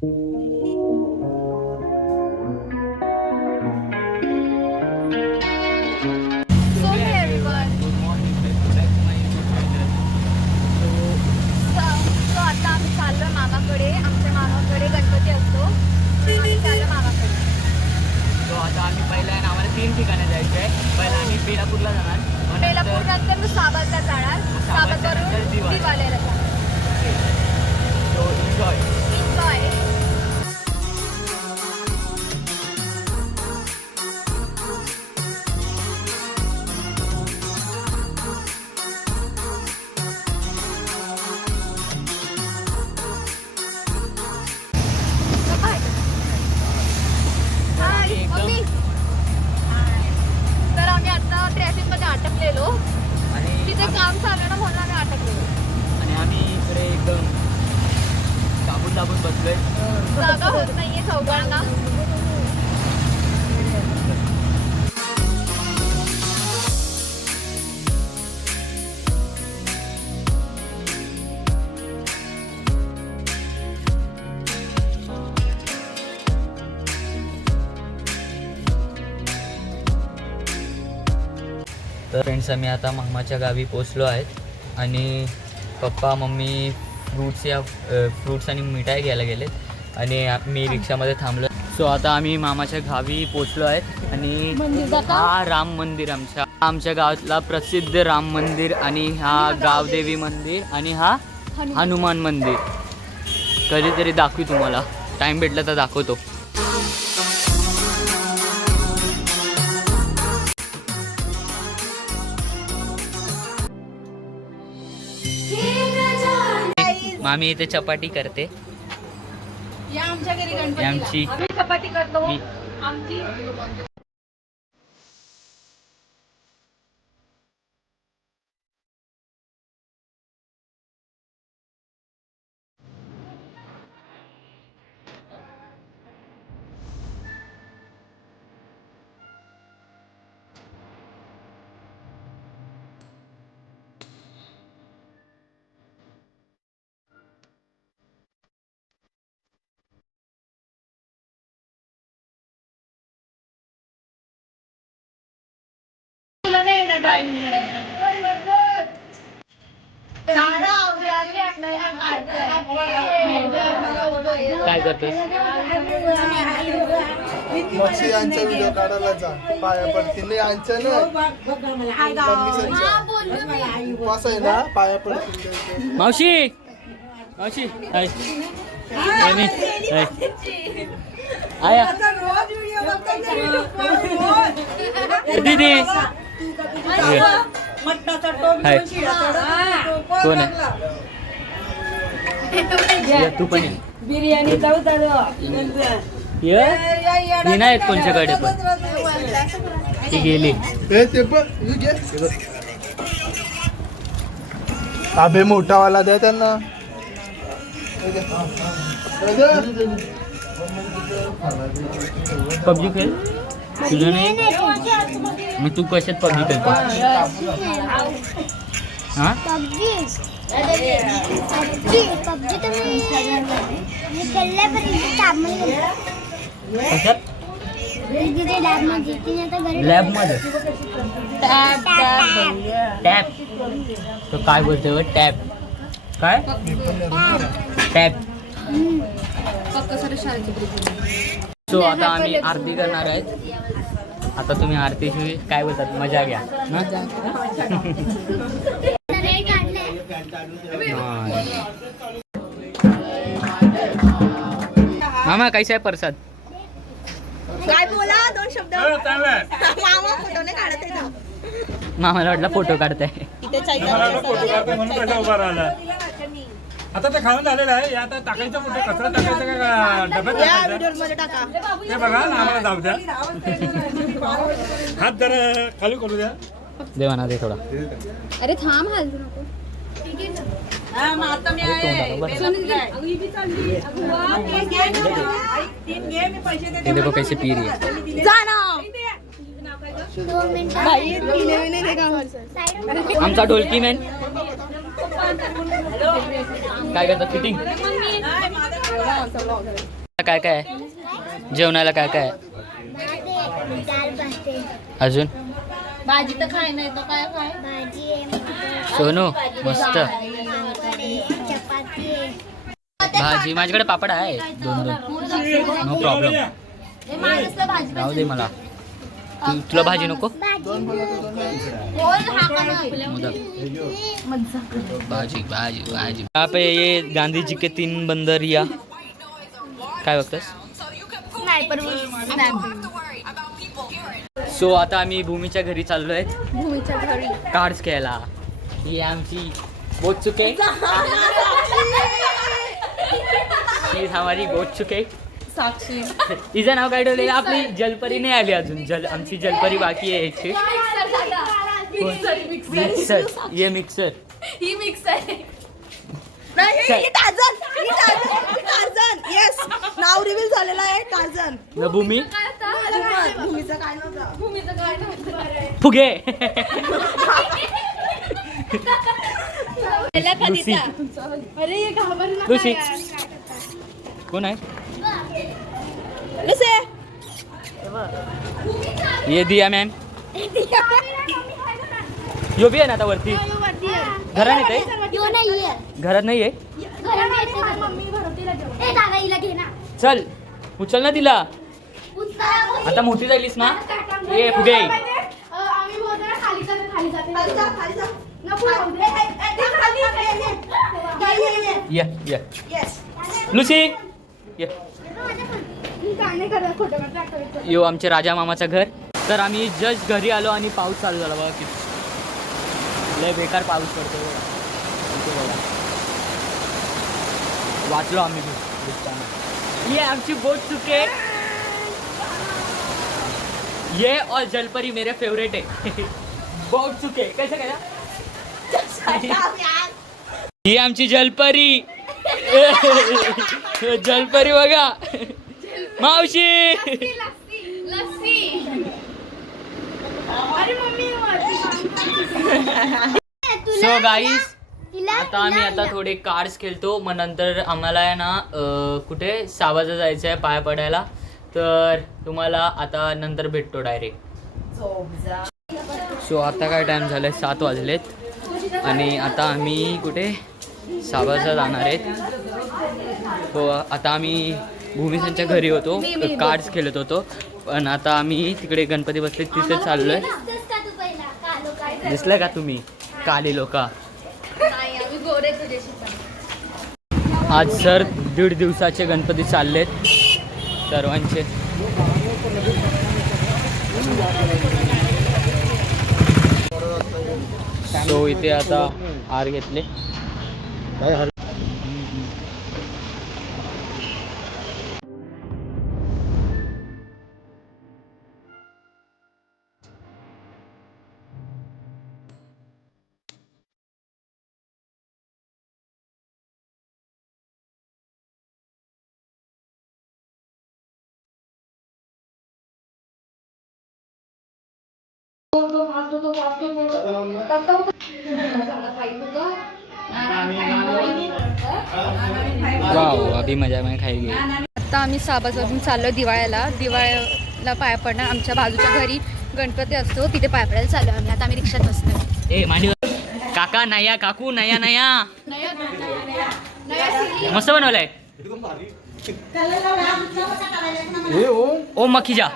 बेलापूरला जाणार, बेलापूर नंतर साबरला जाणार, साबरवरून दिवालेला जाणार. So enjoy. अटकलेलो आणि तिथे काम चालू ना म्हणून आम्ही अटकलेलो आणि आम्ही इकडे एकदम दाबून बसलोय. जागा होत नाहीये चौघांना. तर फ्रेंड्स, आम्ही आता मामाच्या गावी पोचलो आहेत आणि पप्पा मम्मी फ्रूट्स आणि मिठाई घ्यायला गेलेत आणि मी रिक्षामध्ये थांबलो. सो आता आम्ही मामाच्या गावी पोचलो आहेत आणि हा राम मंदिर आमच्या गावातला प्रसिद्ध राम मंदिर आणि हा गावदेवी मंदिर आणि हा हनुमान मंदिर. कधीतरी दाखवी तुम्हाला, टाइम भेटला तर दाखवतो. मामी इथे चपाती करते. या आमच्या घरी गणपतीला आमची चपाती करतो. आमची काय करतोस? मच्छी यांचा व्हिडिओ काढायला जा, पाया पडतील नाही यांच्या पास आहे ना, पाया पडतील. मावशी मावशी हाय आया दीदी कोण आहे? तू पण बिर्याणी जाऊ ये नाही कोणच्याकडे पण ती गेली. अबे मोठावाला द्या त्यांना. पबजी खेळ तुझं नाही मग तू कशात पबजी खेळतो? हा पबजी तर मी लॅब मध्ये टॅप तो काय बोलतोय? टॅप काय टॅप. सो आता आम्ही आरती करणार आहेत. आता तुम्ही आरतीची काय बोलतात मजा घ्या ना. मामा कैसा आहे प्रसाद? काय बोला दोन शब्द. मामा फोटो नाही काढत आहे. मामाला वाटला फोटो काढताय. आता ते खाऊन झालेलं आहे. आता टाकायचं कुठे, कचरा टाकायचं का डब्यात टाका ते बघा ना, आम्हाला जाऊ द्या. हात जरा खाली करू द्या. देवाना दे थोडा. अरे थांब हलू नको. ये देखो कैसे पी रही है. आमचा ढोलकी मॅन काय करतात फिटिंग. काय काय आहे जेवणाला काय काय आहे दाल भात आहे. अजून भाजी तर खाय नाही तो काय खाय भाजी आहे. सोनू मस्त पापड आहे. चपाती आहे. भाजी माझ्याकडे पापड आहे 2 नो प्रॉब्लेम राहू दे मला तुला भाजी नको मोदक भाजी भाजी भाजी यहाँ पे ये गांधी जी के 3 बंदर या काय बघतोस सो आता आम्ही भूमीच्या घरी चाललो आहे भूमीच्या घरी कार्ड्स खेळायला ही आमची बोट चुके ही हमारी बोट चुके साक्षी तिचं नाव काय ठेवलेलं आपली जलपरी नाही आली अजून आमची जलपरी बाकी आहे यायची मिक्सर ये मिक्सर ही मिक्स आहे नाही टार्झन येस नाव रिव्हील झालेलं आहे टार्झन न भूमी भूमीचं काय नव्हतं फुगे लुसी अरे ये घाबर नका लुसी यार. कोण आहे लुसी ये दिया मॅम यो भी आहे ना आता वरती घरात येते यो नाहीये. घरात नाही आहे घरात येते का? ए, दादा, हिला घे ना. चल उचल ना तिला उचला. आता मोठी झालीस ना ये फुगे आम्ही बोलतो ना, खाली जा. नको राहू दे. ये ये लुसी ये काय करत खोटं करत यो आमचे राजा मामाचं घर तर आम्ही जस्ट घरी आलो आणि पाऊस चालू झाला बघा किती लय बेकार पाऊस पडतो बघा इथे बघा वाचलो आम्ही भिजताना. ये आमची बोट चुके ये और जलपरी मेरे फेवरेट है बोट चुके कैसे कहना ही आमची जलपरी जलपरी बघा मावशी सो गाईस आता आम्ही आता थोडे कार्ड्स खेळतो मग नंतर आम्हाला आहे ना कुठे सावाजा जायचं आहे पाया पडायला तर तुम्हाला आता नंतर भेटतो डायरेक्ट सो आता काय टाइम झालाय 7 वाजलेत आणि आता आम्ही कुठे सावाजा जाणार आहेत हो आता आम्ही भूमिसेनच्या घरी होतो कार्ड्स खेळत होतो पण आता आम्ही तिकडे गणपती बसले तिथे चाललोय दिसलंय का तुम्ही काली लोका आज सर 1.5 दिवसाचे गणपती चाललेत सर्वांचे सो इथे आता हार घेतले वाव अभी मजा में खाएगी. आता आम्ही साबाजवरून चाललो दिवाळीला पाया पडणार आमच्या बाजूच्या घरी गणपती असतो तिथे पाया पडायला चाललो आम्ही आता आम्ही रिक्षात बसतो ए मांडीवर काका नया काकू नया नया मस्त बनवलंय ओम मखीजा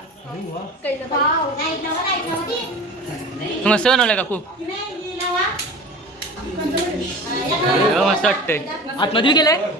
मस्त बनवलंय काकू मस्त वाटतंय आतमध्ये गेलंय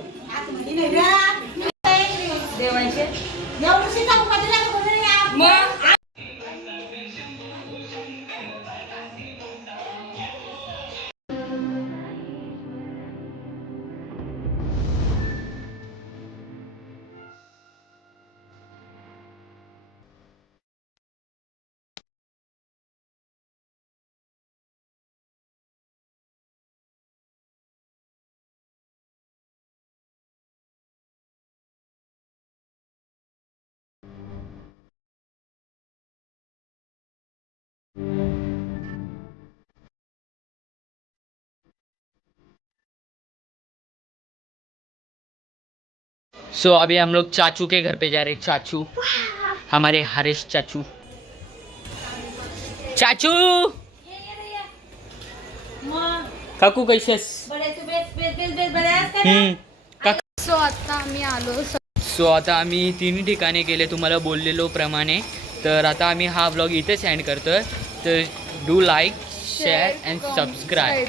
सो अभी हम लोग चाचू के घर पे जा रहे हैं। चाचू, हमारे हरीश चाचू। चाचू काकू कैसेस? सो आता आम्ही आलो. सो आता आम्ही तिन्ही ठिकाणी गेले तुम्हाला बोललेलो प्रमाणे. तर आता आम्ही हा व्लॉग इथेच एंड करतोय. तर do like, share and subscribe.